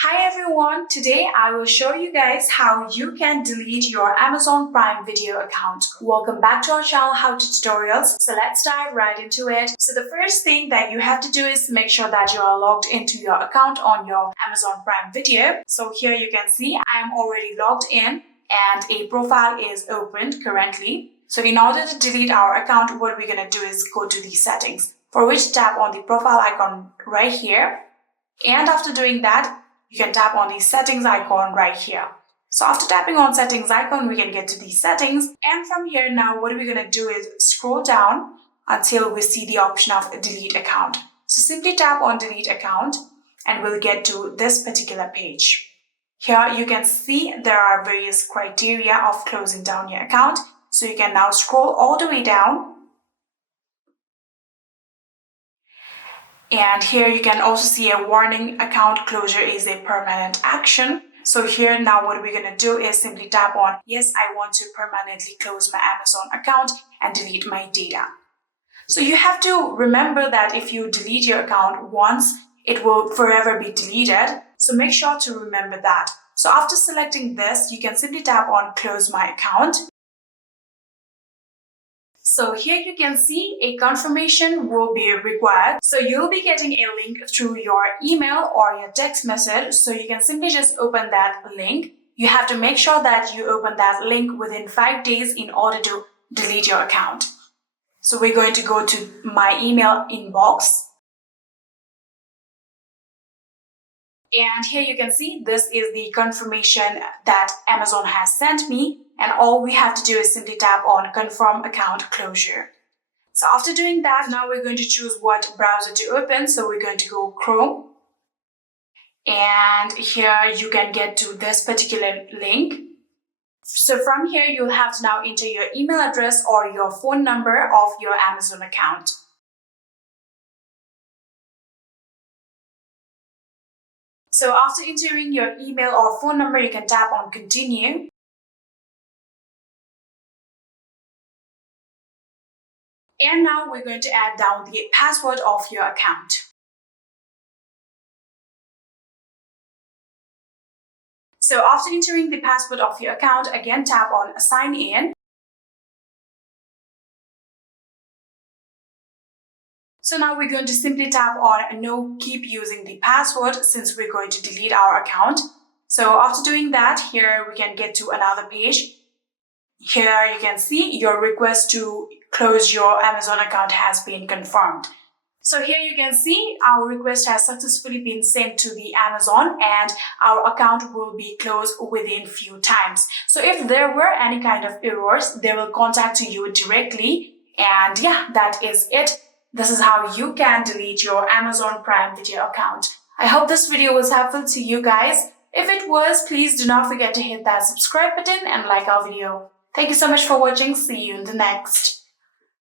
Hi everyone, today I will show you guys how you can delete your Amazon Prime Video account. Welcome back to our channel How To Tutorials. So let's dive right into it. So the first thing that you have to do is make sure that you are logged into your account on your Amazon Prime Video. So here you can see I am already logged in and a profile is opened currently. So in order to delete our account, what we're going to do is go to the settings, for which tap on the profile icon right here. And after doing that, you can tap on the settings icon right here. So after tapping on settings icon, we can get to the settings. And from here now, what we're going to do is scroll down until we see the option of delete account. So simply tap on delete account and we'll get to this particular page. Here you can see there are various criteria of closing down your account. So you can now scroll all the way down. And here you can also see a warning, account closure is a permanent action. So here now what we're going to do is simply tap on yes, I want to permanently close my Amazon account and delete my data. So you have to remember that if you delete your account once, it will forever be deleted. So make sure to remember that. So after selecting this, you can simply tap on close my account. So here you can see a confirmation will be required. So you'll be getting a link through your email or your text message. So you can simply just open that link. You have to make sure that you open that link within 5 days in order to delete your account. So we're going to go to my email inbox. And here you can see this is the confirmation that Amazon has sent me. And all we have to do is simply tap on confirm account closure. So after doing that, now we're going to choose what browser to open. So we're going to go Chrome. And here you can get to this particular link. So from here, you'll have to now enter your email address or your phone number of your Amazon account. So after entering your email or phone number, you can tap on continue. And now we're going to add down the password of your account. So after entering the password of your account, again tap on sign in. So now we're going to simply tap on no, keep using the password since we're going to delete our account. So after doing that, here we can get to another page. Here you can see your request to close your Amazon account has been confirmed. So here you can see our request has successfully been sent to the Amazon and our account will be closed within few times. So if there were any kind of errors, they will contact you directly. And yeah, that is it. This is how you can delete your Amazon Prime Video account. I hope this video was helpful to you guys. If it was, please do not forget to hit that subscribe button and like our video. Thank you so much for watching. See you in the next.